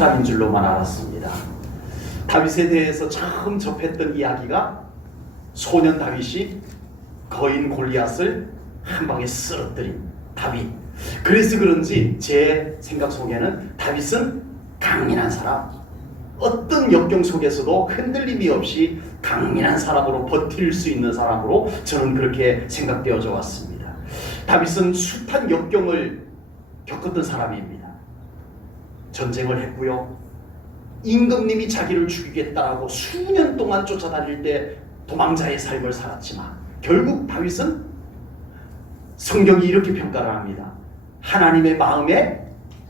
사람인 줄로만 알았습니다. 다윗에 대해서 처음 접했던 이야기가 소년 다윗이 거인 골리앗을 한 방에 쓰러뜨린 다윗. 그래서 그런지 제 생각 속에는 다윗은 강인한 사람, 어떤 역경 속에서도 흔들림이 없이 강인한 사람으로 버틸 수 있는 사람으로 저는 그렇게 생각되어져 왔습니다. 다윗은 숱한 역경을 겪었던 사람입니다. 전쟁을 했고요. 임금님이 자기를 죽이겠다라고 수년 동안 쫓아다닐 때 도망자의 삶을 살았지만 결국 다윗은 성경이 이렇게 평가를 합니다. 하나님의 마음에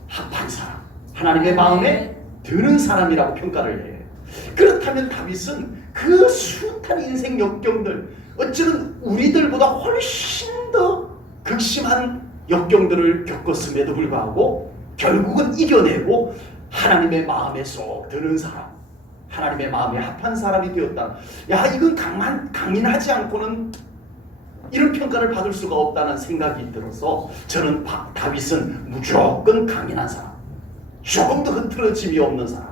합한 사람, 하나님의 마음에 드는 사람이라고 평가를 해요. 그렇다면 다윗은 그 숱한 인생 역경들, 어쩌면 우리들보다 훨씬 더 극심한 역경들을 겪었음에도 불구하고 결국은 이겨내고 하나님의 마음에 쏙 드는 사람, 하나님의 마음에 합한 사람이 되었다. 야, 이건 강인하지 않고는 이런 평가를 받을 수가 없다는 생각이 들어서 저는 다윗은 무조건 강인한 사람, 조금도 흐트러짐이 없는 사람,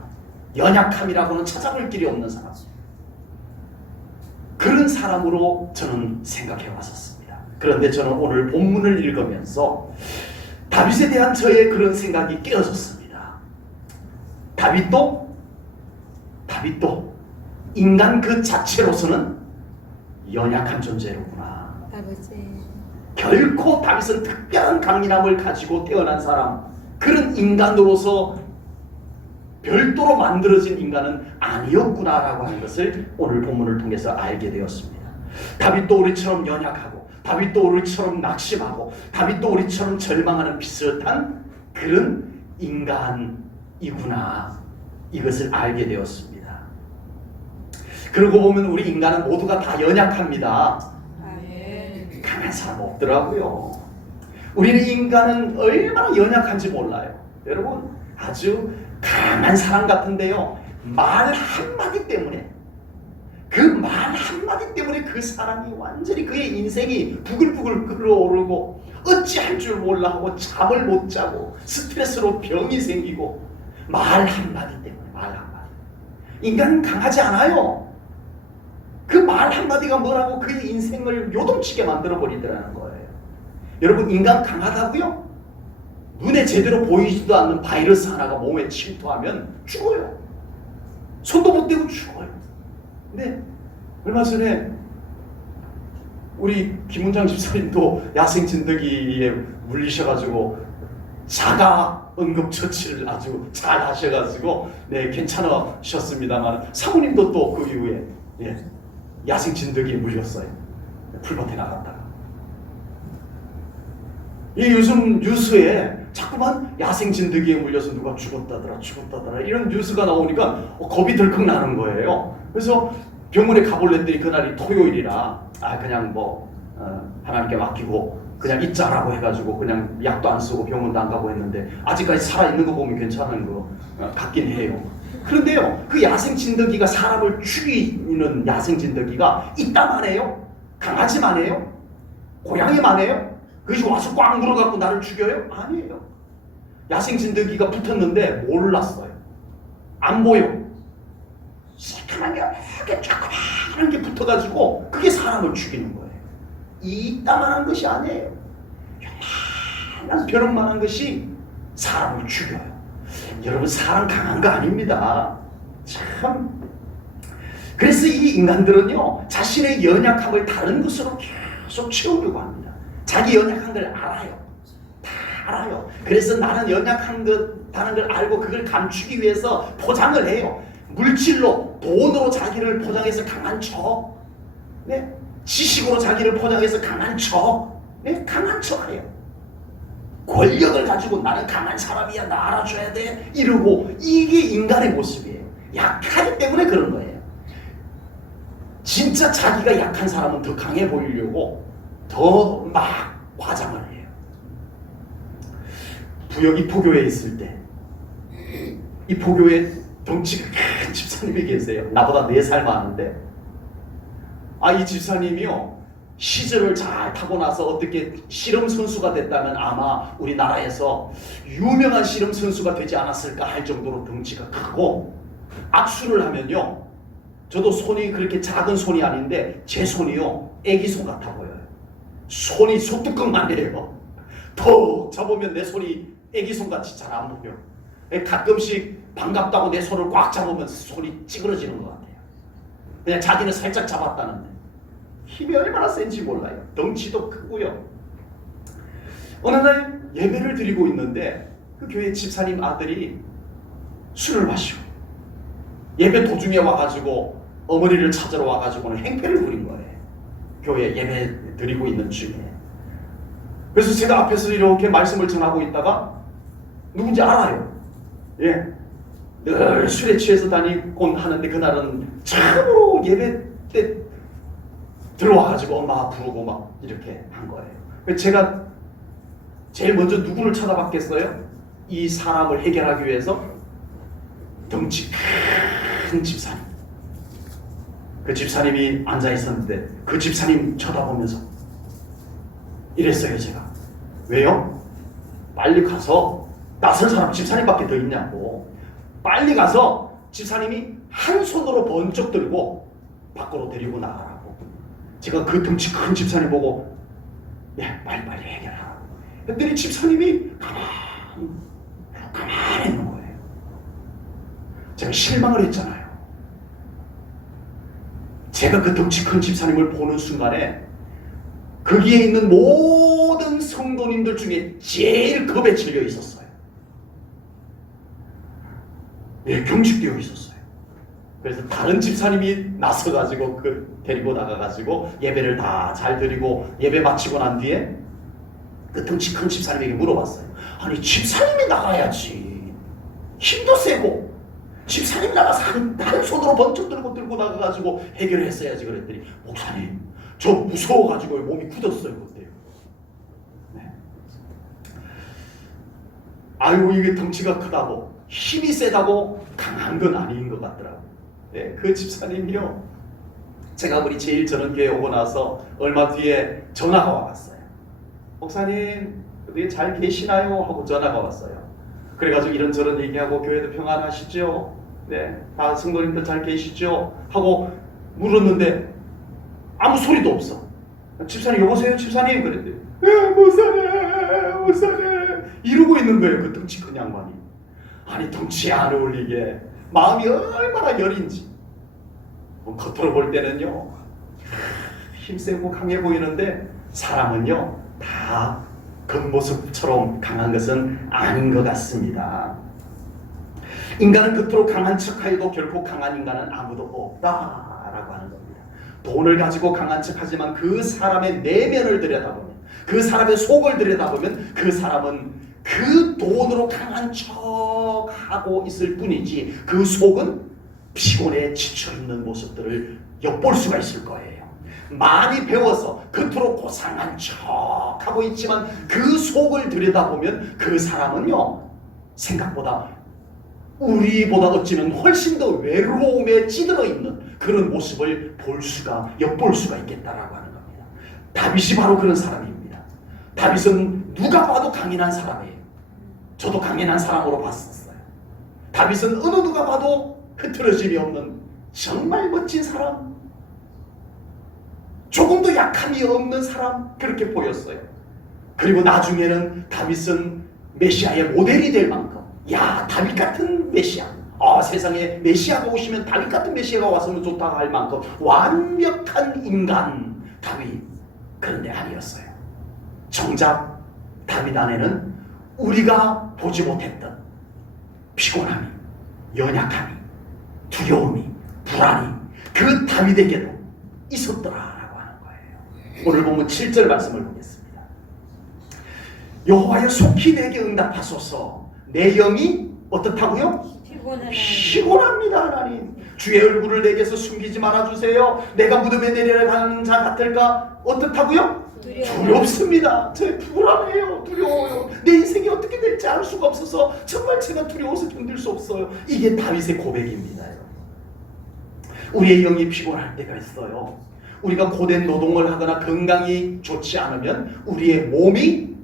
연약함이라고는 찾아볼 길이 없는 사람, 그런 사람으로 저는 생각해 왔었습니다. 그런데 저는 오늘 본문을 읽으면서 다윗에 대한 저의 그런 생각이 깨어졌습니다. 다윗도 인간 그 자체로서는 연약한 존재로구나. 아버지. 결코 다윗은 특별한 강인함을 가지고 태어난 사람, 그런 인간으로서 별도로 만들어진 인간은 아니었구나라고 하는 것을 오늘 본문을 통해서 알게 되었습니다. 다윗도 우리처럼 연약하고, 다윗도 우리처럼 낙심하고, 다윗도 우리처럼 절망하는 비슷한 그런 인간이구나, 이것을 알게 되었습니다. 그러고 보면 우리 인간은 모두가 다 연약합니다. 강한 사람 없더라고요. 우리는 인간은 얼마나 연약한지 몰라요. 여러분, 아주 강한 사람 같은데요, 말 한마디 때문에, 그 말 한마디 때문에 그 사람이 완전히 그의 인생이 부글부글 끓어오르고 어찌할 줄 몰라 하고 잠을 못 자고 스트레스로 병이 생기고, 말 한마디 때문에, 말 한마디. 인간은 강하지 않아요. 그 말 한마디가 뭐라고 그의 인생을 요동치게 만들어버리더라는 거예요. 여러분, 인간 강하다고요? 눈에 제대로 보이지도 않는 바이러스 하나가 몸에 침투하면 죽어요. 손도 못 대고 죽어요. 근데 얼마 전에 우리 김문장 집사님도 야생 진드기에 물리셔가지고 자가 응급처치를 아주 잘 하셔가지고 괜찮으셨습니다만, 사모님도 또 그 이후에 야생 진드기에 물렸어요. 풀밭에 나갔다가. 이 요즘 뉴스에 자꾸만 야생 진드기에 물려서 누가 죽었다더라 이런 뉴스가 나오니까 겁이 덜컥 나는 거예요. 그래서 병원에 가볼랬더니 그날이 토요일이라 그냥 하나님께 맡기고 그냥 있자라고 해가지고 그냥 약도 안 쓰고 병원도 안 가고 했는데, 아직까지 살아있는 거 보면 괜찮은 거 같긴 해요. 그런데요, 그 야생 진드기가 사람을 죽이는 야생 진드기가 있다만 해요? 강하지만 해요? 고양이만 해요? 그것이 와서 꽉 물어갖고 나를 죽여요? 아니에요. 야생 진드기가 붙었는데 몰랐어요. 안 보여. 새카만 게 이렇게 조그마한 게 붙어가지고 그게 사람을 죽이는 거예요. 이따만한 것이 아니에요. 요만한 벼룩만한 것이 사람을 죽여요. 여러분, 사람 강한 거 아닙니다. 참. 그래서 이 인간들은요, 자신의 연약함을 다른 것으로 계속 채우려고 합니다. 자기 연약한 걸 알아요. 다 알아요. 그래서 나는 연약한 다는 걸 알고 그걸 감추기 위해서 포장을 해요. 물질로, 돈으로 자기를 포장해서 강한 척, 지식으로 자기를 포장해서 강한 척, 강한 척 해요. 권력을 가지고 나는 강한 사람이야, 나 알아줘야 돼, 이러고. 이게 인간의 모습이에요. 약하기 때문에 그런 거예요. 진짜 자기가 약한 사람은 더 강해 보이려고 더 막 과장을 해요. 부역 이포교회에 있을 때, 이포교회 덩치가 큰 집사님이 계세요. 나보다 4살 많은데, 이 집사님이요, 시절을 잘 타고 나서 어떻게 씨름 선수가 됐다면 아마 우리나라에서 유명한 씨름 선수가 되지 않았을까 할 정도로 덩치가 크고, 악수를 하면요, 저도 손이 그렇게 작은 손이 아닌데 제 손이요 애기 손 같아 보여요. 손이 소뚜껑만 해요. 더 잡으면 내 손이 애기 손 같이 잘 안 보여. 가끔씩 반갑다고 내 손을 꽉 잡으면 손이 찌그러지는 것 같아요. 그냥 자기는 살짝 잡았다는데 힘이 얼마나 센지 몰라요. 덩치도 크고요. 어느 날 예배를 드리고 있는데 그 교회 집사님 아들이 술을 마시고 예배 도중에 와가지고 어머니를 찾으러 와가지고는 행패를 부린 거예요. 교회 예배 드리고 있는 중에. 그래서 제가 앞에서 이렇게 말씀을 전하고 있다가 누군지 알아요. 예, 늘 술에 취해서 다니곤 하는데 그날은 참으로 예배 때 들어와가지고 엄마 부르고 막 이렇게 한 거예요. 제가 제일 먼저 누구를 쳐다봤겠어요? 이 사람을 해결하기 위해서 덩치 큰 집사님. 그 집사님이 앉아 있었는데 그 집사님 쳐다보면서 이랬어요. 제가 왜요? 빨리 가서 낯선 사람 집사님밖에 더 있냐고. 빨리 가서 집사님이 한 손으로 번쩍 들고 밖으로 데리고 나가라고. 제가 그 덩치 큰 집사님 보고 예, 빨리빨리 해결하라고 했더니 집사님이 가만히 있는 거예요. 제가 실망을 했잖아요. 제가 그 덩치 큰 집사님을 보는 순간에 거기에 있는 모든 성도님들 중에 제일 겁에 질려 있었어요. 예, 경직되어 있었어요. 그래서 다른 집사님이 나서가지고 데리고 나가가지고 예배를 다 잘 드리고 예배 마치고 난 뒤에 그 덩치 큰 집사님에게 물어봤어요. 아니 집사님이 나가야지. 힘도 세고 집사님 나가서 한 손으로 번쩍 들고 나가가지고 해결했어야지. 그랬더니 목사님 저 무서워가지고 몸이 굳었어요 그때요. 네. 아이고 이게 덩치가 크다고 힘이 세다고 강한 건 아닌 것 같더라고요. 네, 그 집사님이요. 제가 우리 제일 저런 교회 오고 나서 얼마 뒤에 전화가 와봤어요. 목사님 어디 잘 계시나요? 하고 전화가 왔어요. 그래가지고 이런저런 얘기하고 교회도 평안하시죠? 네, 다 성도님들 잘 계시죠? 하고 물었는데 아무 소리도 없어. 집사님 여보세요 집사님? 그랬더니 목사님 이러고 있는 거예요. 그 덩치 큰 양반이. 아니 덩치에 안 어울리게 마음이 얼마나 여린지. 겉으로 볼 때는요 힘세고 강해 보이는데 사람은요 다 겉모습처럼 강한 것은 아닌 것 같습니다. 인간은 겉으로 강한 척하여도 결코 강한 인간은 아무도 없다라고 하는 겁니다. 돈을 가지고 강한 척하지만 그 사람의 내면을 들여다보면, 그 사람의 속을 들여다보면 그 사람은 그 돈으로 강한 척하고 있을 뿐이지 그 속은 피곤해 지쳐있는 모습들을 엿볼 수가 있을 거예요. 많이 배워서 겉으로 고상한 척하고 있지만 그 속을 들여다보면 그 사람은요 생각보다 우리보다 어찌면 훨씬 더 외로움에 찌들어 있는 그런 모습을 엿볼 수가 있겠다라고 하는 겁니다. 다윗이 바로 그런 사람입니다. 다윗은 누가 봐도 강인한 사람이에요. 저도 강인한 사람으로 봤었어요. 다윗은 어느 누가 봐도 흐트러짐이 없는 정말 멋진 사람, 조금도 약함이 없는 사람, 그렇게 보였어요. 그리고 나중에는 다윗은 메시아의 모델이 될 만큼, 야 다윗 같은 메시아, 세상에 메시아가 오시면 다윗 같은 메시아가 왔으면 좋다 할 만큼 완벽한 인간 다윗. 그런데 아니었어요. 정작 다윗 안에는 우리가 보지 못했던 피곤함이, 연약함이, 두려움이, 불안이 그 다윗에게도 있었더라라고 하는 거예요. 오늘 보면 7절 말씀을 보겠습니다. 여호와여 속히 내게 응답하소서. 내 영이 어떻다고요? 피곤합니다 하나님. 주의 얼굴을 내게서 숨기지 말아주세요. 내가 무덤에 내려가는 자 같을까? 어떻다고요? 두렵습니다. 제 불안해요. 두려워요. 내 인생이 어떻게 될지 알 수가 없어서 정말 제가 두려워서 견딜 수 없어요. 이게 다윗의 고백입니다. 우리의 영이 피곤할 때가 있어요. 우리가 고된 노동을 하거나 건강이 좋지 않으면 우리의 몸이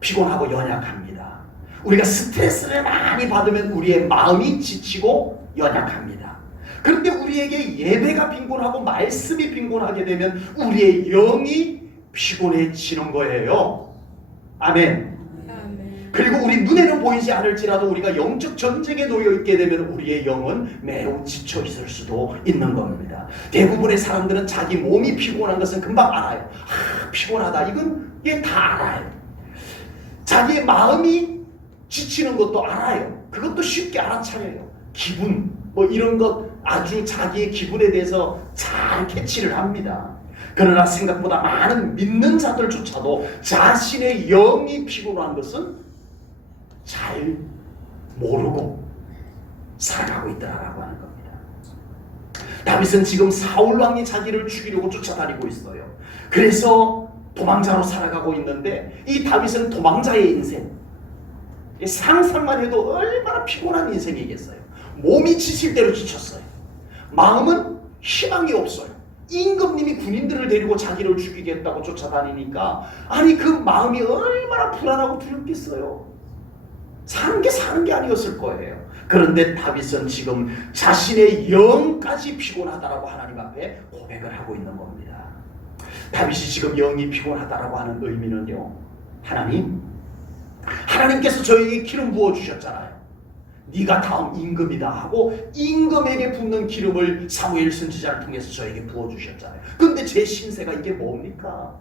피곤하고 연약합니다. 우리가 스트레스를 많이 받으면 우리의 마음이 지치고 연약합니다. 그런데 우리에게 예배가 빈곤하고 말씀이 빈곤하게 되면 우리의 영이 피곤해지는 거예요. 아멘. 그리고 우리 눈에는 보이지 않을지라도 우리가 영적 전쟁에 놓여 있게 되면 우리의 영은 매우 지쳐 있을 수도 있는 겁니다. 대부분의 사람들은 자기 몸이 피곤한 것은 금방 알아요. 피곤하다. 이건 다 알아요. 자기의 마음이 지치는 것도 알아요. 그것도 쉽게 알아차려요. 기분 이런 것 아주 자기의 기분에 대해서 잘 캐치를 합니다. 그러나 생각보다 많은 믿는 자들조차도 자신의 영이 피곤한 것은 잘 모르고 살아가고 있다라고 하는 겁니다. 다윗은 지금 사울 왕이 자기를 죽이려고 쫓아다니고 있어요. 그래서 도망자로 살아가고 있는데 이 다윗은 도망자의 인생, 상상만 해도 얼마나 피곤한 인생이겠어요. 몸이 지칠 대로 지쳤어요. 마음은 희망이 없어요. 임금님이 군인들을 데리고 자기를 죽이겠다고 쫓아다니니까 아니 그 마음이 얼마나 불안하고 두렵겠어요. 사는 게 아니었을 거예요. 그런데 다윗은 지금 자신의 영까지 피곤하다라고 하나님 앞에 고백을 하고 있는 겁니다. 다윗이 지금 영이 피곤하다라고 하는 의미는요, 하나님께서 저에게 기름 부어주셨잖아요. 네가 다음 임금이다 하고 임금에게 붓는 기름을 사무엘 선지자를 통해서 저에게 부어주셨잖아요. 그런데 제 신세가 이게 뭡니까?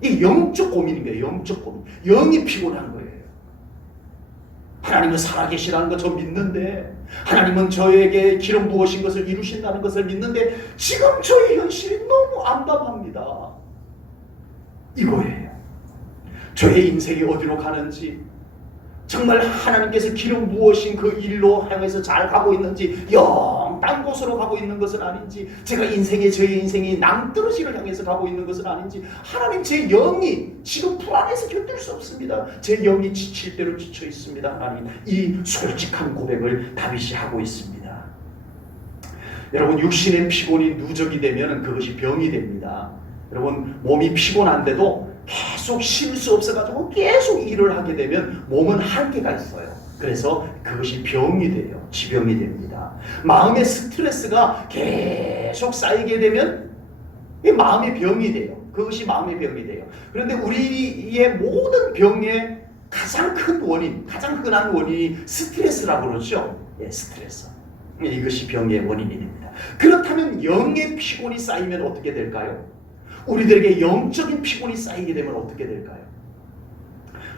이 영적 고민인 거예요. 영적 고민. 영이 피곤한 거예요. 하나님은 살아계시라는 거 저 믿는데, 하나님은 저에게 기름 부으신 것을 이루신다는 것을 믿는데 지금 저의 현실이 너무 암담합니다. 이거예요. 저의 인생이 어디로 가는지, 정말 하나님께서 기름 부으신 그 일로 향해서 잘 가고 있는지, 딴 곳으로 가고 있는 것은 아닌지, 저의 인생이 남떨어지를 향해서 가고 있는 것은 아닌지, 하나님 제 영이 지금 불안해서 견딜 수 없습니다. 제 영이 지칠 대로 지쳐 있습니다. 하나님, 이 솔직한 고백을 다윗이 하고 있습니다. 여러분, 육신의 피곤이 누적이 되면 그것이 병이 됩니다. 여러분, 몸이 피곤한데도 계속 쉴 수 없어가지고 계속 일을 하게 되면 몸은 한계가 있어요. 그래서 그것이 병이 돼요. 지병이 됩니다. 마음의 스트레스가 계속 쌓이게 되면 이 마음의 병이 돼요. 그것이 마음의 병이 돼요. 그런데 우리의 모든 병의 가장 큰 원인, 가장 흔한 원인이 스트레스라고 그러죠. 스트레스. 이것이 병의 원인이 됩니다. 그렇다면 영의 피곤이 쌓이면 어떻게 될까요? 우리들에게 영적인 피곤이 쌓이게 되면 어떻게 될까요?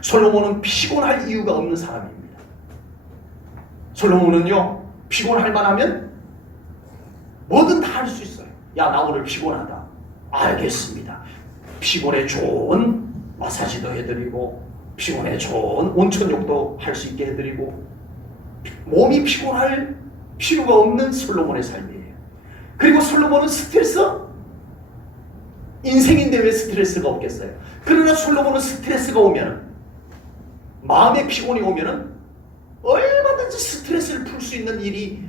솔로몬은 피곤할 이유가 없는 사람입니다. 솔로몬은요, 피곤할 만하면 뭐든 다 할 수 있어요. 야, 나 오늘 피곤하다. 알겠습니다. 피곤에 좋은 마사지도 해드리고, 피곤에 좋은 온천욕도 할 수 있게 해드리고, 몸이 피곤할 필요가 없는 솔로몬의 삶이에요. 그리고 솔로몬은 인생인데 왜 스트레스가 없겠어요? 그러나 솔로몬은 스트레스가 오면, 마음의 피곤이 오면은 얼마든지 스트레스를 풀 수 있는 일이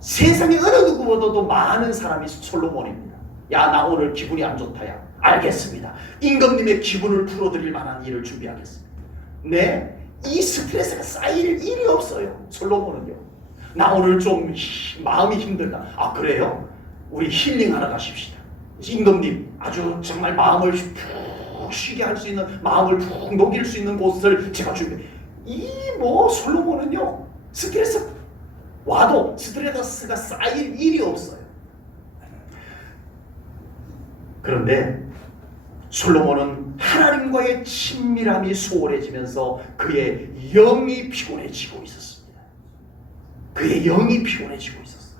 세상에 어느 누구보다도 많은 사람이 솔로몬입니다. 야, 나 오늘 기분이 안 좋다야. 알겠습니다. 임금님의 기분을 풀어드릴 만한 일을 준비하겠습니다. 네, 이 스트레스가 쌓일 일이 없어요. 솔로몬은요. 나 오늘 좀 마음이 힘들다. 아, 그래요? 우리 힐링하러 가십시다. 임금님, 아주 정말 마음을 푹 쉬게 할 수 있는, 마음을 푹 녹일 수 있는 곳을 제가 준비해. 솔로몬은요, 스트레스 와도 스트레스가 쌓일 일이 없어요. 그런데 솔로몬은 하나님과의 친밀함이 소홀해지면서 그의 영이 피곤해지고 있었습니다. 그의 영이 피곤해지고 있었어요.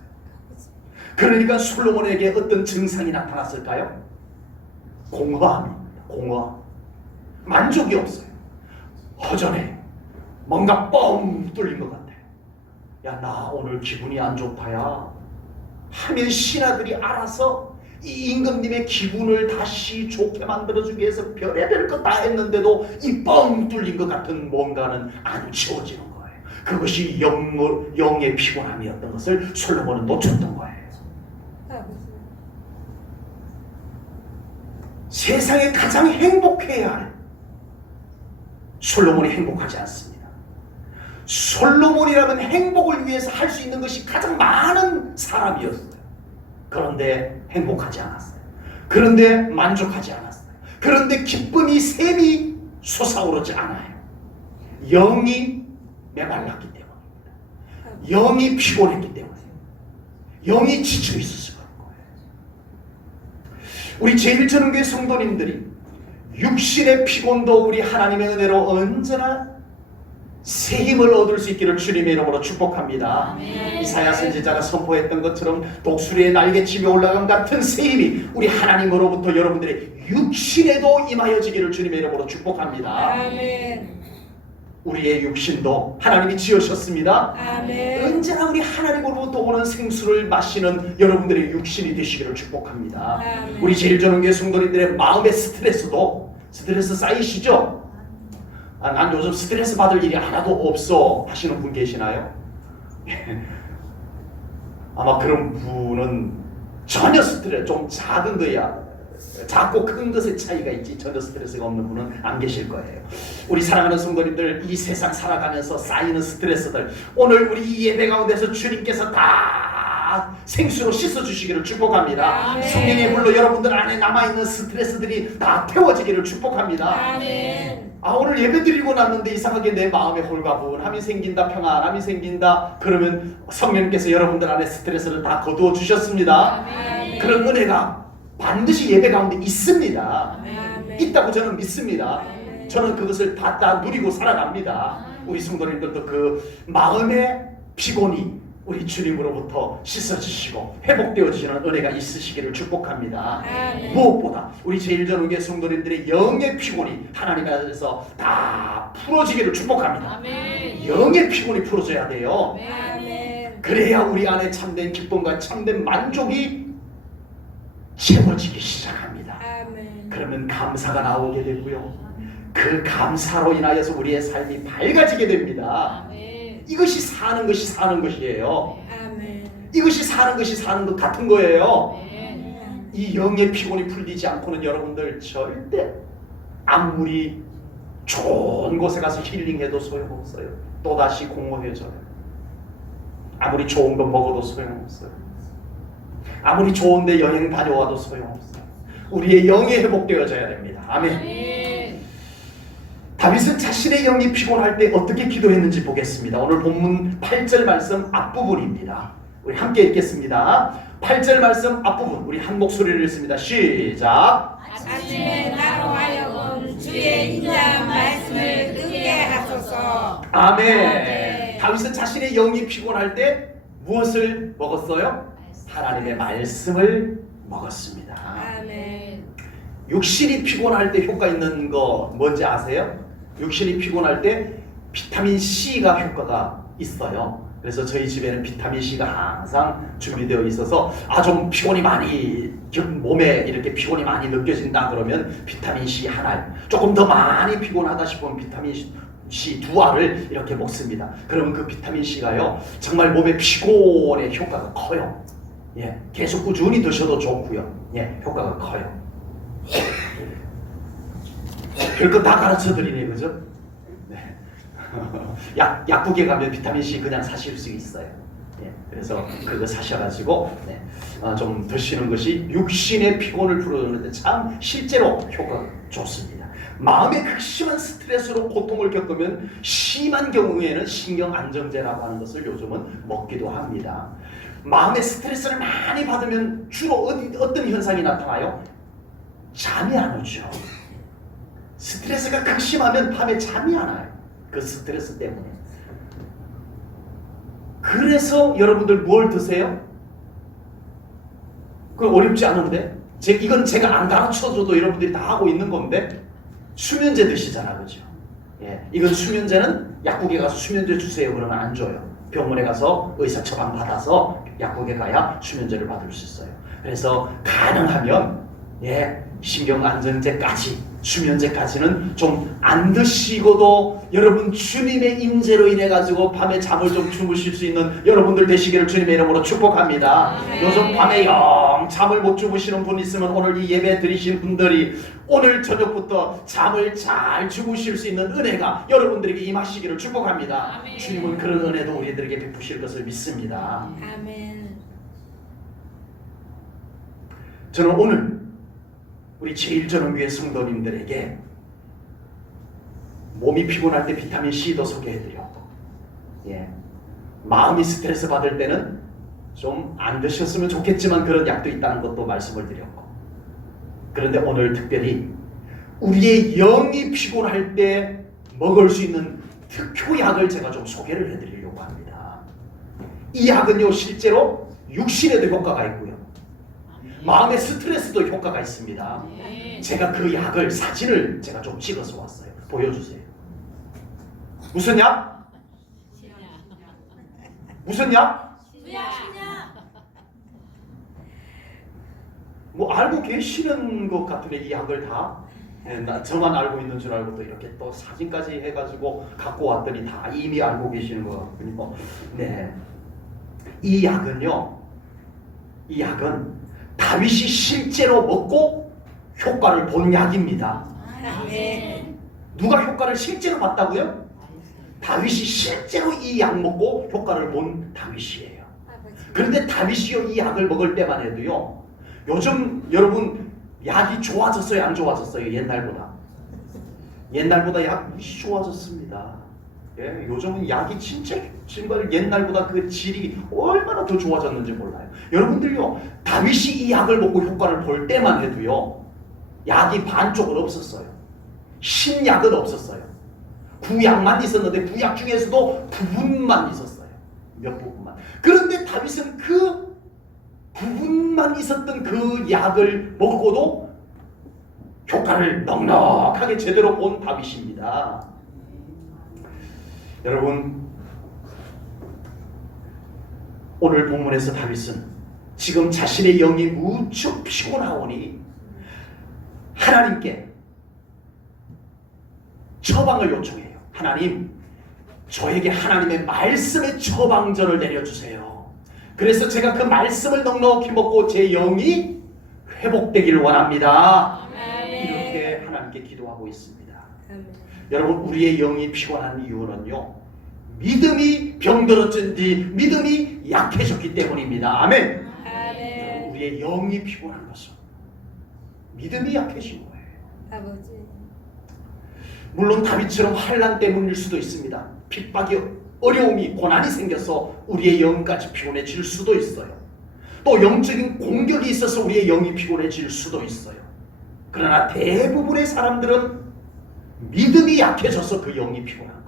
그러니까 솔로몬에게 어떤 증상이 나타났을까요? 공허함입니다. 공허함. 만족이 없어요. 허전해. 뭔가 뻥 뚫린 것 같아. 야, 나 오늘 기분이 안 좋다야 하면 신하들이 알아서 이 임금님의 기분을 다시 좋게 만들어주기 위해서 별의별 것 다 했는데도 이 뻥 뚫린 것 같은 뭔가는 안 채워지는 거예요. 그것이 영의 피곤함이었던 것을 솔로몬은 놓쳤던 거예요. 세상에 가장 행복해야 할 솔로몬이 행복하지 않습니다. 솔로몬이라면 행복을 위해서 할 수 있는 것이 가장 많은 사람이었어요. 그런데 행복하지 않았어요. 그런데 만족하지 않았어요. 그런데 기쁨이 샘이 솟아오르지 않아요. 영이 메말랐기 때문입니다. 영이 피곤했기 때문에, 영이 지쳐 있었을 거예요. 우리 제1전교회 성도님들이 육신의 피곤도 우리 하나님의 은혜로 언제나 새 힘을 얻을 수 있기를 주님의 이름으로 축복합니다. 이사야 선지자가 선포했던 것처럼 독수리의 날개침이 올라간 같은 새 힘이 우리 하나님으로부터 여러분들의 육신에도 임하여지기를 주님의 이름으로 축복합니다. 아멘. 우리의 육신도 하나님이 지으셨습니다. 아멘. 언제나 우리 하나님으로부터 오는 생수를 마시는 여러분들의 육신이 되시기를 축복합니다. 아멘. 우리 제1전교회 성도님들의 마음의 스트레스도 스트레스 쌓이시죠? 난 요즘 스트레스 받을 일이 하나도 없어 하시는 분 계시나요? 아마 그런 분은 전혀 스트레스, 좀 작은 거야, 작고 큰 것의 차이가 있지 전혀 스트레스가 없는 분은 안 계실 거예요. 우리 사랑하는 성도님들, 이 세상 살아가면서 쌓이는 스트레스들 오늘 우리 이 예배 가운데서 주님께서 다 생수로 씻어주시기를 축복합니다. 아멘. 성령의 불로 여러분들 안에 남아있는 스트레스들이 다 태워지기를 축복합니다. 아멘. 오늘 예배 드리고 났는데 이상하게 내 마음에 홀가분함이 생긴다, 평안함이 생긴다, 그러면 성령님께서 여러분들 안에 스트레스를 다 거두어 주셨습니다. 아멘. 그런 은혜가 반드시 예배 가운데 있습니다. 아멘. 있다고 저는 믿습니다. 아멘. 저는 그것을 다 누리고 살아갑니다. 우리 성도님들도 그 마음의 피곤이 우리 주님으로부터 씻어지시고 회복되어지시는 은혜가 있으시기를 축복합니다. 아멘. 무엇보다 우리 제1전후계 성도님들의 영의 피곤이 하나님 안에서 다 풀어지기를 축복합니다. 아멘. 영의 피곤이 풀어져야 돼요. 아멘. 그래야 우리 안에 참된 기쁨과 참된 만족이 채워지기 시작합니다. 아멘. 그러면 감사가 나오게 되고요, 그 감사로 인하여서 우리의 삶이 밝아지게 됩니다. 아멘. 이것이 사는 것이에요. 아멘. 이것이 사는 것이 사는 것 같은 거예요. 아멘. 이 영의 피곤이 풀리지 않고는 여러분들 절대 아무리 좋은 곳에 가서 힐링해도 소용없어요. 또다시 공허해져요. 아무리 좋은 거 먹어도 소용없어요. 아무리 좋은데 여행 다녀와도 소용없어요. 우리의 영이 회복되어져야 됩니다. 아멘. 아멘. 다윗은 자신의 영이 피곤할 때 어떻게 기도했는지 보겠습니다. 오늘 본문 8절 말씀 앞부분입니다. 우리 함께 읽겠습니다. 8절 말씀 앞부분 우리 한 목소리를 읽습니다. 시작. 아침에 나로 하여금 주의 인자한 말씀을 듣게 하소서. 아멘. 다윗은 자신의 영이 피곤할 때 무엇을 먹었어요? 하나님의 말씀을 먹었습니다. 아멘. 육신이 피곤할 때 효과 있는 거 뭔지 아세요? 육신이 피곤할 때 비타민 C가 효과가 있어요. 그래서 저희 집에는 비타민 C가 항상 준비되어 있어서 좀 피곤이 많이, 몸에 이렇게 피곤이 많이 느껴진다 그러면 비타민 C 하나, 조금 더 많이 피곤하다 싶으면 비타민 C 2알을 이렇게 먹습니다. 그러면 그 비타민 C가요 정말 몸의 피곤의 효과가 커요. 예, 계속 꾸준히 드셔도 좋고요. 예, 효과가 커요. 별거 다 가르쳐 드리네, 그죠? 네. 약국에 가면 비타민C 그냥 사실 수 있어요. 예, 그래서 그거 사셔가지고 좀 드시는 것이 육신의 피곤을 풀어주는데 참 실제로 효과가 좋습니다. 마음의 극심한 스트레스로 고통을 겪으면 심한 경우에는 신경안정제라고 하는 것을 요즘은 먹기도 합니다. 마음의 스트레스를 많이 받으면 주로 어떤 현상이 나타나요? 잠이 안 오죠. 스트레스가 극심하면 밤에 잠이 안 와요. 그 스트레스 때문에. 그래서 여러분들 뭘 드세요? 그거 어렵지 않은데? 이건 제가 안 가르쳐줘도 여러분들이 다 하고 있는 건데 수면제 드시잖아, 그죠? 예, 이건 수면제는 약국에 가서 수면제 주세요 그러면 안 줘요. 병원에 가서 의사 처방 받아서 약국에 가야 수면제를 받을 수 있어요. 그래서 가능하면 신경안정제까지 수면제까지는 좀 안 드시고도 여러분 주님의 임재로 인해 가지고 밤에 잠을 좀 주무실 수 있는 여러분들 되시기를 주님의 이름으로 축복합니다. 요즘 밤에 영 잠을 못 주무시는 분 있으면 오늘 이 예배 드리신 분들이 오늘 저녁부터 잠을 잘 주무실 수 있는 은혜가 여러분들에게 임하시기를 축복합니다. 주님은 그런 은혜도 우리들에게 베푸실 것을 믿습니다. 아멘. 저는 오늘 우리 제1전원교회 성도님들에게 몸이 피곤할 때 비타민 C도 소개해드렸고, 마음이 스트레스 받을 때는 좀 안 드셨으면 좋겠지만 그런 약도 있다는 것도 말씀을 드렸고, 그런데 오늘 특별히 우리의 영이 피곤할 때 먹을 수 있는 특효약을 제가 좀 소개를 해드리려고 합니다. 이 약은요 실제로 육신에도 효과가 있고요, 마음의 스트레스도 효과가 있습니다. 제가 그 약을 사진을 제가 좀 찍어서 왔어요. 보여주세요. 무슨 약? 무슨 약? 뭐 알고 계시는 것 같은데 이 약을 다 저만 알고 있는 줄 알고 또 이렇게 또 사진까지 해가지고 갖고 왔더니 다 이미 알고 계시는 것 같군요. 네, 이 약은요, 이 약은 다윗이 실제로 먹고 효과를 본 약입니다. 아멘. 누가 효과를 실제로 봤다고요? 다윗이 실제로 이 약 먹고 효과를 본 다윗이에요. 그런데 다윗이요 이 약을 먹을 때만 해도요, 요즘 여러분 약이 좋아졌어요, 안 좋아졌어요? 옛날보다 약이 좋아졌습니다. 요즘은 약이 진짜 정말 옛날보다 그 질이 얼마나 더 좋아졌는지 몰라요. 여러분들요, 다윗이 이 약을 먹고 효과를 볼 때만 해도요, 약이 반쪽은 없었어요. 신약은 없었어요. 구약만 있었는데 구약 중에서도 부분만 있었어요. 몇 부분만. 그런데 다윗은 그 부분만 있었던 그 약을 먹고도 효과를 넉넉하게 제대로 본 다윗입니다. 여러분, 오늘 본문에서 다윗은 지금 자신의 영이 무척 피곤하오니 하나님께 처방을 요청해요. 하나님, 저에게 하나님의 말씀의 처방전을 내려주세요. 그래서 제가 그 말씀을 넉넉히 먹고 제 영이 회복되기를 원합니다. 이렇게 하나님께 기도하고 있습니다. 여러분, 우리의 영이 피곤한 이유는요, 믿음이 병들어진 뒤 믿음이 약해졌기 때문입니다. 아멘. 여러분, 우리의 영이 피곤한 것은 믿음이 약해진 거예요. 아버지. 물론 다윗처럼 환난 때문일 수도 있습니다. 핍박이, 어려움이, 고난이 생겨서 우리의 영까지 피곤해질 수도 있어요. 또 영적인 공격이 있어서 우리의 영이 피곤해질 수도 있어요. 그러나 대부분의 사람들은 믿음이 약해져서 그 영이 피곤한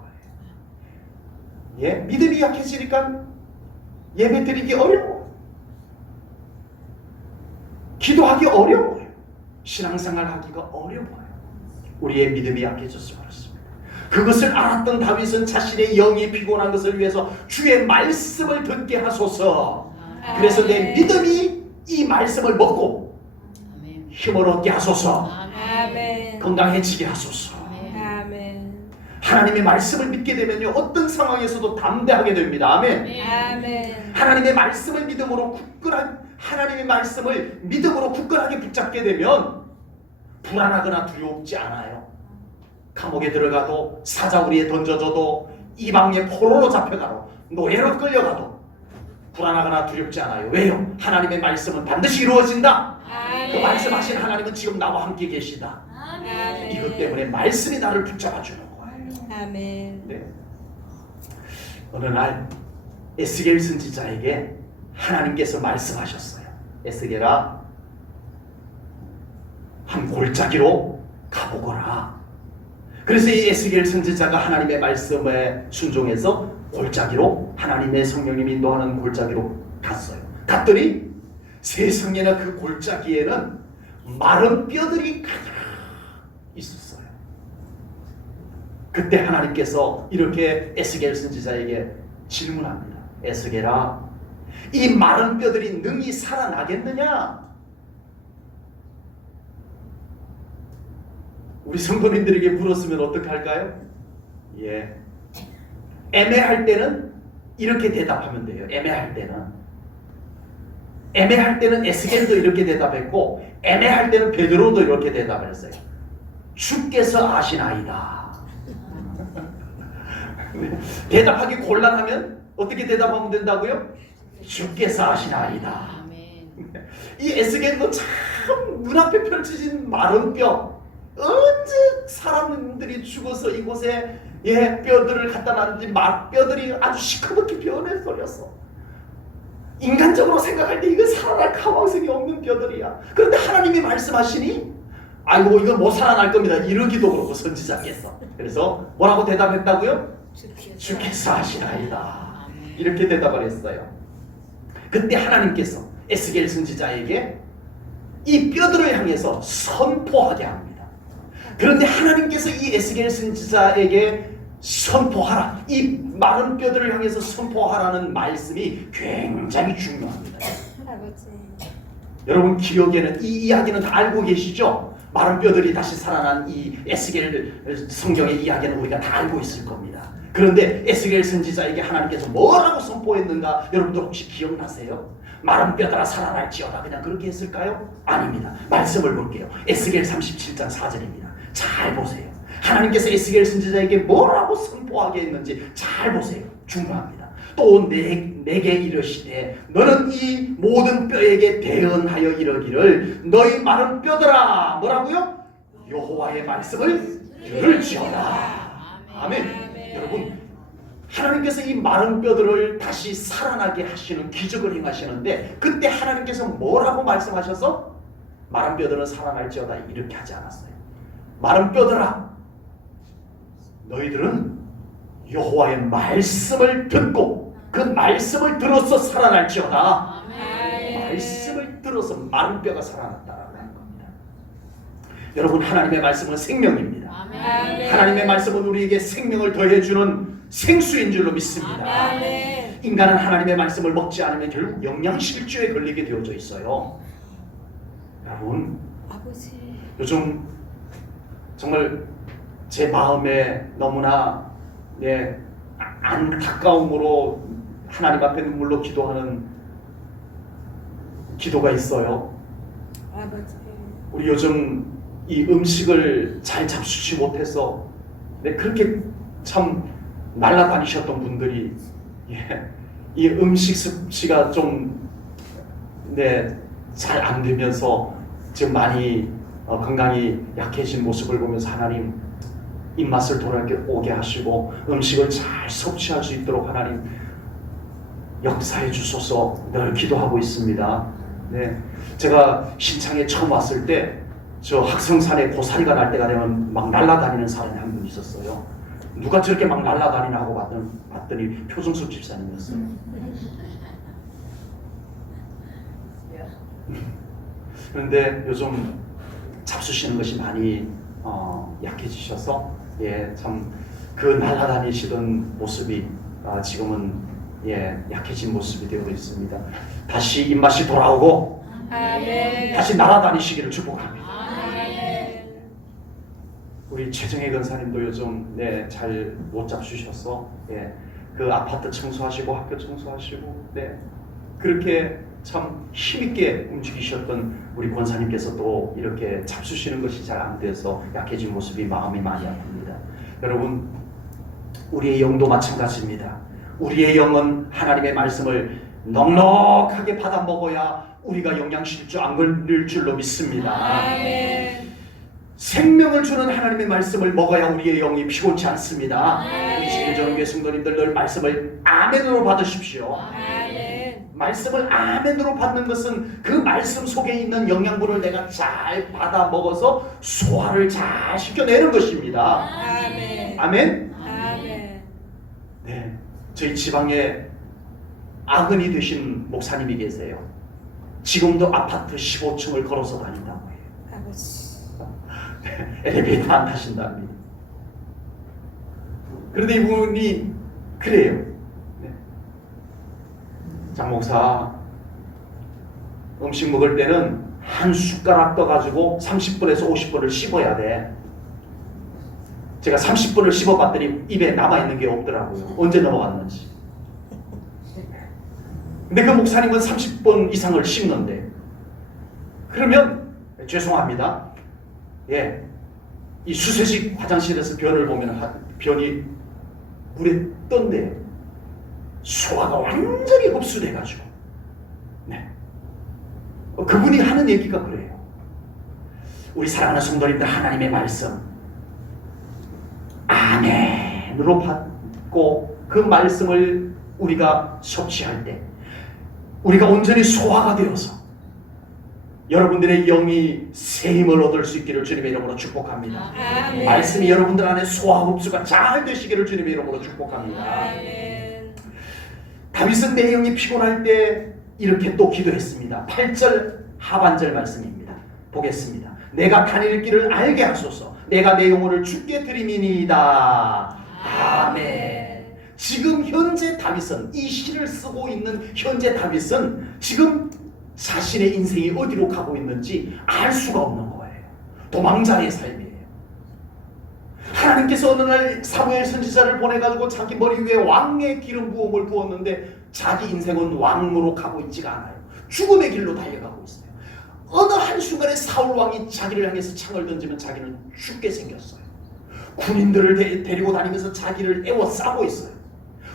거예요. 믿음이 약해지니까 예배 드리기 어려워. 기도하기 어려워요. 신앙생활 하기가 어려워요. 우리의 믿음이 약해져서 그렇습니다. 그것을 알았던 다윗은 자신의 영이 피곤한 것을 위해서 주의 말씀을 듣게 하소서. 그래서 내 믿음이 이 말씀을 먹고 힘을 얻게 하소서. 건강해지게 하소서. 하나님의 말씀을 믿게 되면요, 어떤 상황에서도 담대하게 됩니다. 아멘. 하나님의 말씀을 믿음으로 하나님의 말씀을 믿음으로 굳건하게 붙잡게 되면 불안하거나 두렵지 않아요. 감옥에 들어가도, 사자우리에 던져져도, 이방의 포로로 잡혀가도, 노예로 끌려가도 불안하거나 두렵지 않아요. 왜요? 하나님의 말씀은 반드시 이루어진다. 그 말씀하신 하나님은 지금 나와 함께 계시다. 이것 때문에 말씀이 나를 붙잡아주는 거예요. 네. 어느 날 에스겔 선지자에게 하나님께서 말씀하셨어요. 에스겔아, 한 골짜기로 가보거라. 그래서 이 에스겔 선지자가 하나님의 말씀에 순종해서 골짜기로, 하나님의 성령님 인도하는 골짜기로 갔어요. 갔더니 세상에나 그 골짜기에는 마른 뼈들이 가득 있었어요. 그때 하나님께서 이렇게 에스겔 선지자에게 질문합니다. 에스겔아, 이 마른 뼈들이 능히 살아나겠느냐? 우리 성도님들에게 물었으면 어떻게 할까요? 예. 애매할 때는 이렇게 대답하면 돼요. 애매할 때는 에스겔도 이렇게 대답했고, 애매할 때는 베드로도 이렇게 대답을 했어요. 주께서 아시나이다. 대답하기 곤란하면 어떻게 대답하면 된다고요? 주께서 아시나이다. 이 에스겔도 참 눈앞에 펼쳐진 마른 뼈, 언제 사람들이 죽어서 이곳에 뼈들을 갖다 놨는지 뼈들이 아주 시커멓게 변해버렸어. 인간적으로 생각할 때 이거 살아날 가망성이 없는 뼈들이야. 그런데 하나님이 말씀하시니 아이고 이건 못 살아날 겁니다. 이러기도 그렇고 선지자께서. 그래서 뭐라고 대답했다고요? 주께서 하시나이다. 이렇게 대답을 했어요. 그때 하나님께서 에스겔 선지자에게 이 뼈들을 향해서 선포하게 합니다. 그런데 하나님께서 이 에스겔 선지자에게 선포하라, 이 마른 뼈들을 향해서 선포하라는 말씀이 굉장히 중요합니다. 아버지. 여러분 기억에는 이 이야기는 다 알고 계시죠? 마른 뼈들이 다시 살아난 이 에스겔 성경의 이야기는 우리가 다 알고 있을 겁니다. 그런데 에스겔 선지자에게 하나님께서 뭐라고 선포했는가 여러분들 혹시 기억나세요? 마른 뼈들아 살아날지어다, 그냥 그렇게 했을까요? 아닙니다. 말씀을 볼게요. 에스겔 37장 4절입니다. 잘 보세요. 하나님께서 에스겔 선지자에게 뭐라고 선포하게 했는지 잘 보세요. 중요합니다. 또 내게 이르시되 너는 이 모든 뼈에게 대언하여 이르기를 너희 마른 뼈들아 뭐라고요? 여호와의 말씀을 들을지어다. 아멘. 여러분 하나님께서 이 마른 뼈들을 다시 살아나게 하시는 기적을 행하시는데 그때 하나님께서 뭐라고 말씀하셔서 마른 뼈들은 살아날지어다 이렇게 하지 않았어요. 마른 뼈들아 너희들은 여호와의 말씀을 듣고 그 말씀을 들어서 살아날지어다. 말씀을 들어서 마른 뼈가 살아났다라고 하는 겁니다. 여러분 하나님의 말씀은 생명입니다. 하나님의 말씀은 우리에게 생명을 더해주는 생수인 줄로 믿습니다. 인간은 하나님의 말씀을 먹지 않으면 결국 영양실조에 걸리게 되어져 있어요. 여러분 아버지. 요즘 정말 제 마음에 너무나 안타까움으로 하나님 앞에 눈물로 기도하는 기도가 있어요. 아버지. 우리 요즘 이 음식을 잘 잡수지 못해서 그렇게 참 날아다니셨던 분들이 이 음식 섭취가 좀 잘 안 되면서 지금 많이 건강이 약해진 모습을 보면서 하나님 입맛을 돌아오게 하시고 음식을 잘 섭취할 수 있도록 하나님 역사해 주소서 늘 기도하고 있습니다. 제가 신창에 처음 왔을 때 저 학성산에 고사리가 날 때가 되면 막 날아다니는 사람이 한 분 있었어요. 누가 저렇게 막 날아다니나 하고 봤더니 표정숙 집사님이었어요. 그런데 요즘 잡수시는 것이 많이 약해지셔서 참 그 날아다니시던 모습이 지금은 약해진 모습이 되고 있습니다. 다시 입맛이 돌아오고 다시 날아다니시기를 축복합니다. 우리 최정혜 권사님도 요즘 잘 못 잡수셔서 그 아파트 청소하시고 학교 청소하시고 그렇게 참 힘있게 움직이셨던 우리 권사님께서 또 이렇게 잡수시는 것이 잘 안 돼서 약해진 모습이 마음이 많이 아픕니다. 여러분 우리의 영도 마찬가지입니다. 우리의 영은 하나님의 말씀을 넉넉하게 받아 먹어야 우리가 영양실조 안 걸릴 줄로 믿습니다. 생명을 주는 하나님의 말씀을 먹어야 우리의 영이 피곤치 않습니다. 우리 제일전교회 성도님들 늘 말씀을 아멘으로 받으십시오. 말씀을 아멘으로 받는 것은 그 말씀 속에 있는 영양분을 내가 잘 받아 먹어서 소화를 잘 시켜내는 것입니다. 아멘. 저희 지방에 아근이 되신 목사님이 계세요. 지금도 아파트 15층을 걸어서 다닌다고 해요. 아버지. 엘리베이터 안 타신답니다. 그런데 이분이 그래요. 장 목사, 음식 먹을 때는 한 숟가락 떠가지고 30분에서 50분을 씹어야 돼. 제가 30분을 씹어봤더니 입에 남아있는 게 없더라고요. 언제 넘어갔는지. 근데 그 목사님은 30번 이상을 씹는데, 그러면 죄송합니다. 예, 이 수세식 화장실에서 변을 보면 변이 물에 떤대요. 소화가 완전히 흡수돼가지고. 네. 그분이 하는 얘기가 그래요. 우리 사랑하는 성도님들, 하나님의 말씀 아멘으로 받고 그 말씀을 우리가 섭취할 때 우리가 온전히 소화가 되어서 여러분들의 영이 새 힘을 얻을 수 있기를 주님의 이름으로 축복합니다. 아멘. 말씀이 여러분들 안에 소화 흡수가 잘 되시기를 주님의 이름으로 축복합니다. 아멘. 다윗은 내 영이 피곤할 때 이렇게 또 기도했습니다. 8절 하반절 말씀입니다. 보겠습니다. 내가 다닐 길을 알게 하소서. 내가 내 영혼을 주께 드리니이다. 아멘. 지금 현재 다윗은, 이 시를 쓰고 있는 현재 다윗은 지금 자신의 인생이 어디로 가고 있는지 알 수가 없는 거예요. 도망자의 삶이에요. 하나님께서 어느 날 사무엘 선지자를 보내가지고 자기 머리 위에 왕의 기름 부음을 부었는데 자기 인생은 왕으로 가고 있지가 않아요. 죽음의 길로 달려가고 있어요. 어느 한순간에 사울 왕이 자기를 향해서 창을 던지면 자기는 죽게 생겼어요. 군인들을 데리고 다니면서 자기를 애워싸고 있어요.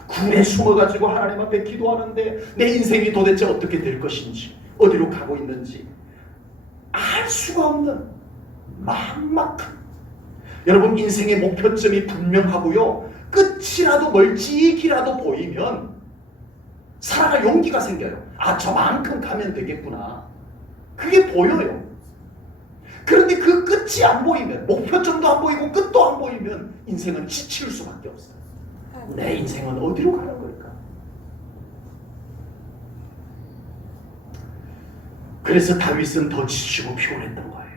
군에 숨어가지고 하나님 앞에 기도하는데 내 인생이 도대체 어떻게 될 것인지, 어디로 가고 있는지 알 수가 없는 막막한, 여러분 인생의 목표점이 분명하고요, 끝이라도 멀찍이라도 보이면 살아갈 용기가 생겨요. 아, 저만큼 가면 되겠구나. 그게 보여요. 그런데 그 끝이 안 보이면, 목표점도 안 보이고 끝도 안 보이면 인생은 지칠 수밖에 없어요. 내 인생은 어디로 가는 걸까? 그래서 다윗은 더 지치고 피곤했던 거예요.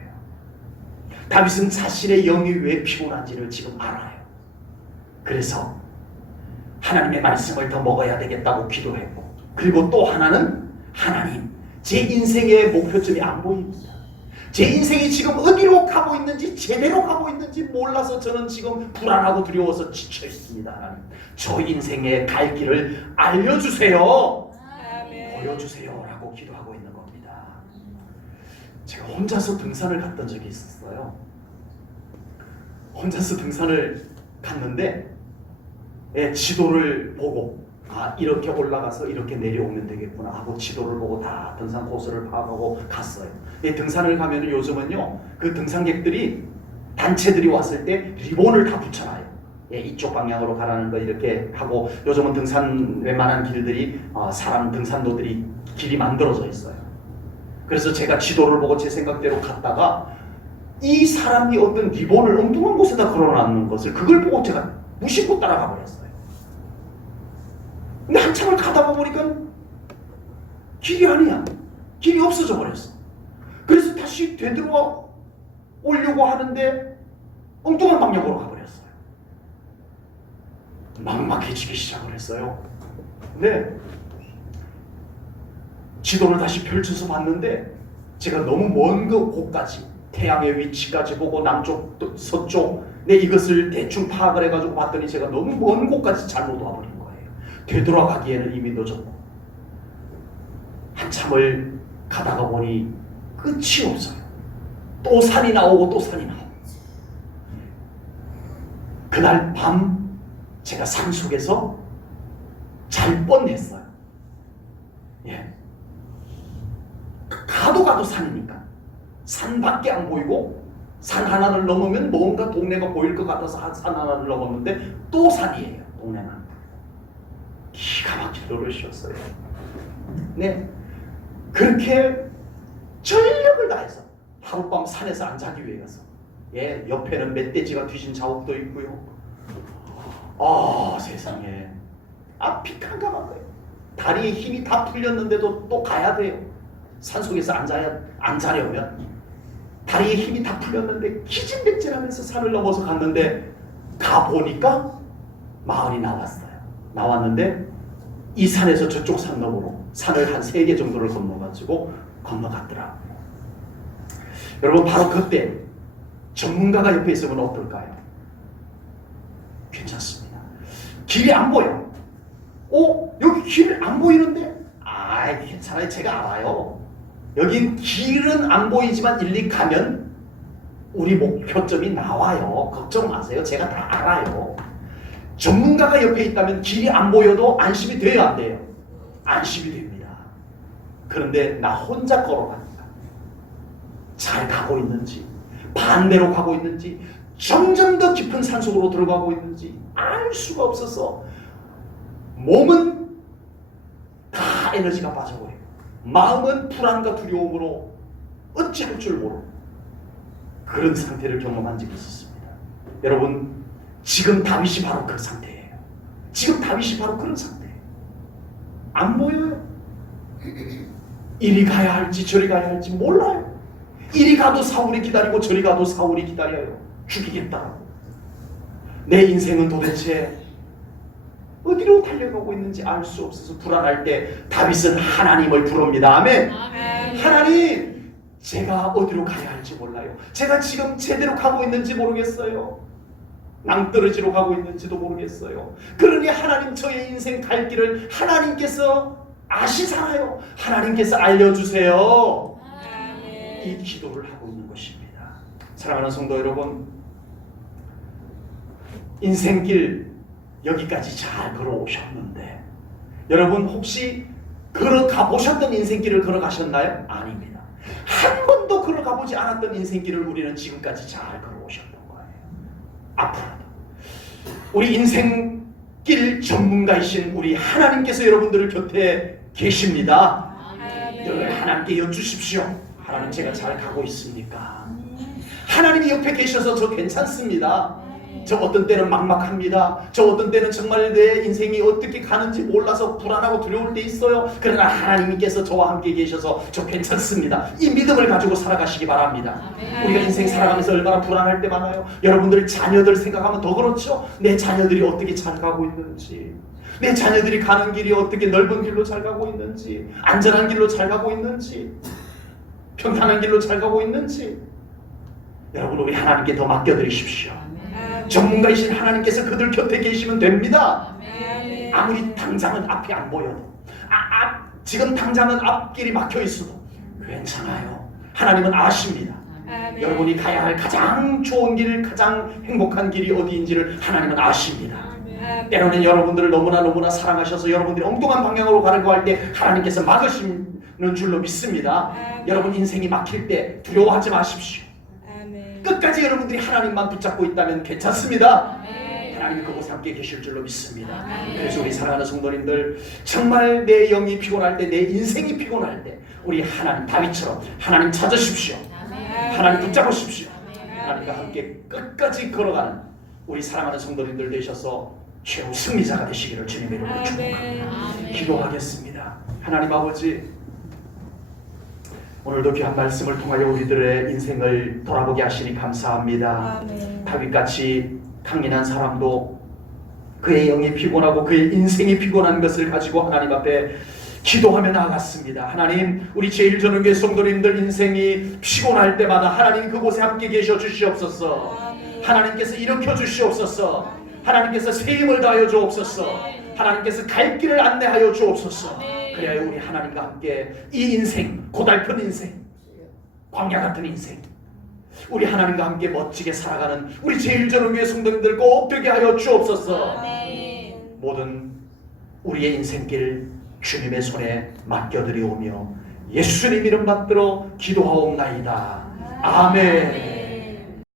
다윗은 자신의 영이 왜 피곤한지를 지금 알아요. 그래서 하나님의 말씀을 더 먹어야 되겠다고 기도했고, 그리고 또 하나는, 하나님, 제 인생의 목표점이 안 보입니다. 제 인생이 지금 어디로 가고 있는지, 제대로 가고 있는지 몰라서 저는 지금 불안하고 두려워서 지쳐 있습니다. 하나님, 저 인생의 갈 길을 알려주세요. 아멘. 보여주세요. 라고 기도하고 있는 겁니다. 제가 혼자서 등산을 갔던 적이 있었어요. 혼자서 등산을 갔는데 지도를 보고, 아, 이렇게 올라가서 이렇게 내려오면 되겠구나 하고 지도를 보고 다 등산 코스를 파악하고 갔어요. 등산을 가면 요즘은요, 그 등산객들이, 단체들이 왔을 때 리본을 다 붙여놔요. 이쪽 방향으로 가라는 거 이렇게 하고, 요즘은 등산 웬만한 길들이 사람 등산로들이 길이 만들어져 있어요. 그래서 제가 지도를 보고 제 생각대로 갔다가 이 사람이 어떤 리본을 엉뚱한 곳에다 걸어놨는 것을, 그걸 보고 제가 무심코 따라가 버렸어요. 근데 한참을 가다가 보니까 길이 아니야. 길이 없어져 버렸어. 그래서 다시 되돌아 오려고 하는데 엉뚱한 방향으로 가버렸어요. 막막해지기 시작을 했어요. 네. 지도를 다시 펼쳐서 봤는데 제가 너무 먼 곳까지, 태양의 위치까지 보고 남쪽, 서쪽, 이것을 대충 파악을 해가지고 봤더니 제가 너무 먼 곳까지 잘못 와버린 거예요. 되돌아가기에는 이미 늦었고, 한참을 가다가 보니 끝이 없어요. 또 산이 나오고 또 산이 나오고. 그날 밤 제가 산속에서 잘 뻔했어요. 예. 가도 산이니까 산밖에 안 보이고, 산 하나를 넘으면 뭔가 동네가 보일 것 같아서 산 하나를 넘었는데 또 산이에요. 동네는. 기가 막힌 노릇이었어요. 네. 그렇게 전력을 다해서 하룻밤 산에서 안 자기 위해서, 옆에는 멧돼지가 뒤진 자국도 있고요. 세상에, 앞이 캄캄한 거예요. 다리에 힘이 다 풀렸는데도 또 가야 돼요. 산속에서 안 자려면 다리에 힘이 다 풀렸는데 기진맥진하면서 산을 넘어서 갔는데, 가보니까 마을이 나왔는데 이 산에서 저쪽 산 너머로 산을 한 3개 정도를 건너갔더라고요. 여러분, 바로 그때 전문가가 옆에 있으면 어떨까요? 괜찮습니다. 길이 안 보여. 여기 길 안 보이는데? 괜찮아요. 제가 알아요. 여긴 길은 안 보이지만 일리 가면 우리 목표점이 나와요. 걱정 마세요. 제가 다 알아요. 전문가가 옆에 있다면 길이 안 보여도 안심이 돼야 안 돼요? 안심이 됩니다. 그런데 나 혼자 걸어가니까 잘 가고 있는지, 반대로 가고 있는지, 점점 더 깊은 산속으로 들어가고 있는지 알 수가 없어서 몸은 다 에너지가 빠져버려요. 마음은 불안과 두려움으로 어찌할 줄 모르고 그런 상태를 경험한 적이 있었습니다. 여러분, 지금 다윗이 바로 그 상태예요. 지금 다윗이 바로 그런 상태예요. 안 보여요. 이리 가야 할지 저리 가야 할지 몰라요. 이리 가도 사울이 기다리고 저리 가도 사울이 기다려요. 죽이겠다고. 내 인생은 도대체 어디로 달려가고 있는지 알 수 없어서 불안할 때 다윗은 하나님을 부릅니다. 아멘. 하나님, 제가 어디로 가야 할지 몰라요. 제가 지금 제대로 가고 있는지 모르겠어요. 낭떠러지로 가고 있는지도 모르겠어요. 그러니 하나님, 저의 인생 갈 길을 하나님께서 아시잖아요. 하나님께서 알려주세요. 이 기도를 하고 있는 것입니다. 사랑하는 성도 여러분, 인생길 여기까지 잘 걸어오셨는데 여러분 혹시 걸어가 보셨던 인생길을 걸어가셨나요? 아닙니다. 한 번도 걸어가보지 않았던 인생길을 우리는 지금까지 잘 걸어오셨던 거예요. 앞으로도 우리 인생길 전문가이신 우리 하나님께서 여러분들을 곁에 계십니다. 여러분, 하나님께 여쭈십시오. 하나님, 제가 잘 가고 있습니까? 하나님이 옆에 계셔서 저 괜찮습니다. 저 어떤 때는 막막합니다. 저 어떤 때는 정말 내 인생이 어떻게 가는지 몰라서 불안하고 두려울 때 있어요. 그러나 하나님께서 저와 함께 계셔서 저 괜찮습니다. 이 믿음을 가지고 살아가시기 바랍니다. 우리가 인생 살아가면서 얼마나 불안할 때 많아요. 여러분들 자녀들 생각하면 더 그렇죠. 내 자녀들이 어떻게 잘 가고 있는지, 내 자녀들이 가는 길이 어떻게 넓은 길로 잘 가고 있는지, 안전한 길로 잘 가고 있는지, 평탄한 길로 잘 가고 있는지, 여러분, 우리 하나님께 더 맡겨드리십시오. 전문가이신 하나님께서 그들 곁에 계시면 됩니다. 아무리 당장은 앞이 안 보여도, 지금 당장은 앞길이 막혀 있어도 괜찮아요. 하나님은 아십니다. 여러분이 가야 할 가장 좋은 길, 가장 행복한 길이 어디인지를 하나님은 아십니다. 때로는 여러분들을 너무나 사랑하셔서 여러분들이 엉뚱한 방향으로 가려고 할 때 하나님께서 막으시는 줄로 믿습니다. 여러분 인생이 막힐 때 두려워하지 마십시오. 끝까지 여러분들이 하나님만 붙잡고 있다면 괜찮습니다. 하나님이 그곳에 함께 계실 줄로 믿습니다. 그래서 우리 사랑하는 성도님들, 정말 내 영이 피곤할 때, 내 인생이 피곤할 때 우리 하나님, 다윗처럼 하나님 찾으십시오. 하나님 붙잡으십시오. 하나님과 함께 끝까지 걸어가는 우리 사랑하는 성도님들 되셔서 최후 승리자가 되시기를 주님의 이름으로 축복합니다. 기도하겠습니다. 하나님 아버지, 오늘도 귀한 말씀을 통하여 우리들의 인생을 돌아보게 하시니 감사합니다. 다윗같이 강인한 사람도 그의 영이 피곤하고 그의 인생이 피곤한 것을 가지고 하나님 앞에 기도하며 나아갔습니다. 하나님, 우리 제일전원교회 성도님들 인생이 피곤할 때마다 하나님 그곳에 함께 계셔 주시옵소서. 하나님께서 일으켜 주시옵소서. 하나님께서 새 힘을 다하여 주옵소서. 하나님께서 갈 길을 안내하여 주옵소서. 그래야 우리 하나님과 함께 이 인생, 고달픈 인생, 광야 같은 인생, 우리 하나님과 함께 멋지게 살아가는 우리 제일전원교회 성도님들 꼭 되게 하여 주옵소서. 모든 우리의 인생길 주님의 손에 맡겨드리오며 예수님 이름 받들어 기도하옵나이다. 아멘.